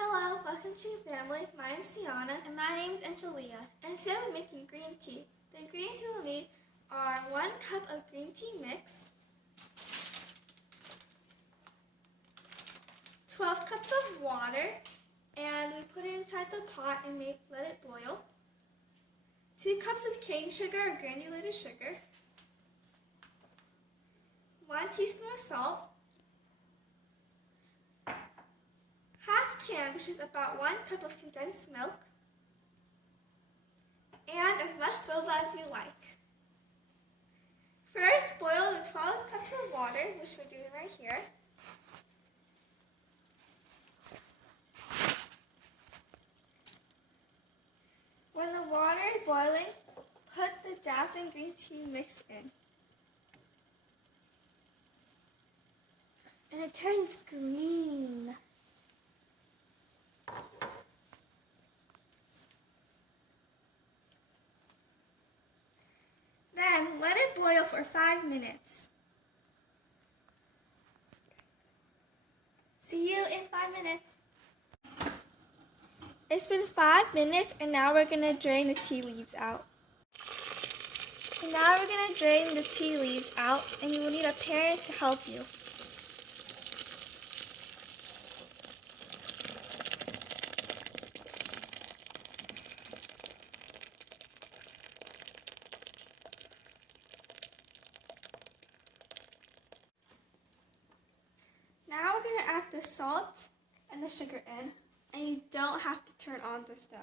Hello, welcome to your family. My name is Sienna. And my name is Angelia. And today we're making green tea. The ingredients we will need are 1 cup of green tea mix, 12 cups of water, and we put it inside the pot and let it boil, 2 cups of cane sugar or granulated sugar, 1 teaspoon of salt, half can, which is about 1 cup of condensed milk, and as much boba as you like. First, boil the 12 cups of water, which we're doing right here. When the water is boiling, put the jasmine green tea mix in. And it turns green. Then let it boil for 5 minutes. See you in 5 minutes. It's been 5 minutes and now we're going to drain the tea leaves out. And now we're going to drain the tea leaves out and you will need a parent to help you. Now we're going to add the salt and the sugar in, and you don't have to turn on the stove.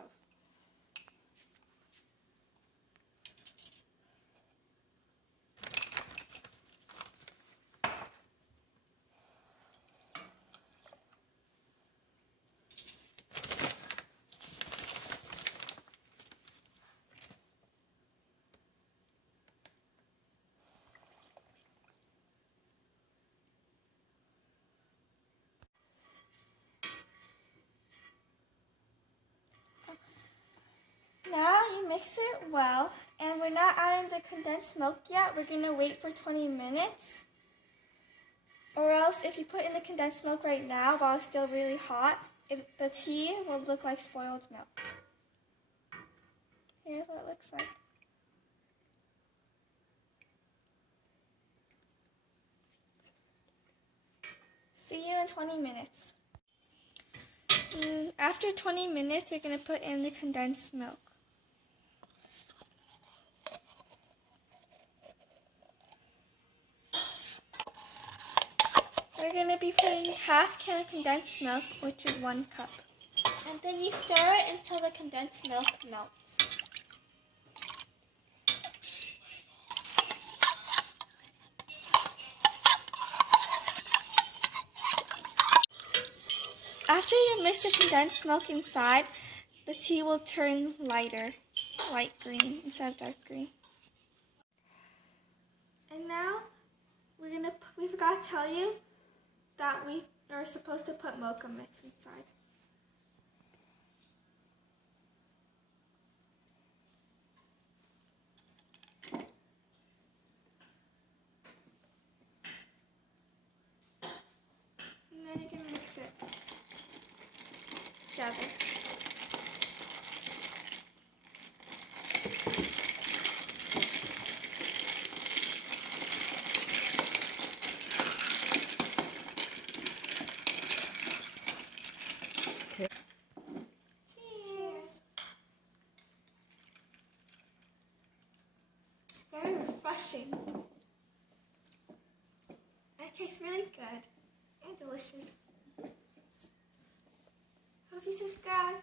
Now you mix it well, and we're not adding the condensed milk yet. We're going to wait for 20 minutes. Or else if you put in the condensed milk right now while it's still really hot, the tea will look like spoiled milk. Here's what it looks like. See you in 20 minutes. After 20 minutes, you're going to put in the condensed milk. We're going to be putting half can of condensed milk, which is 1 cup. And then you stir it until the condensed milk melts. After you mix the condensed milk inside, the tea will turn lighter, light green instead of dark green. And now we forgot to tell you that we are supposed to put Mocha mix inside. And then you can mix it together. Very refreshing. It tastes really good and delicious. Hope you subscribe.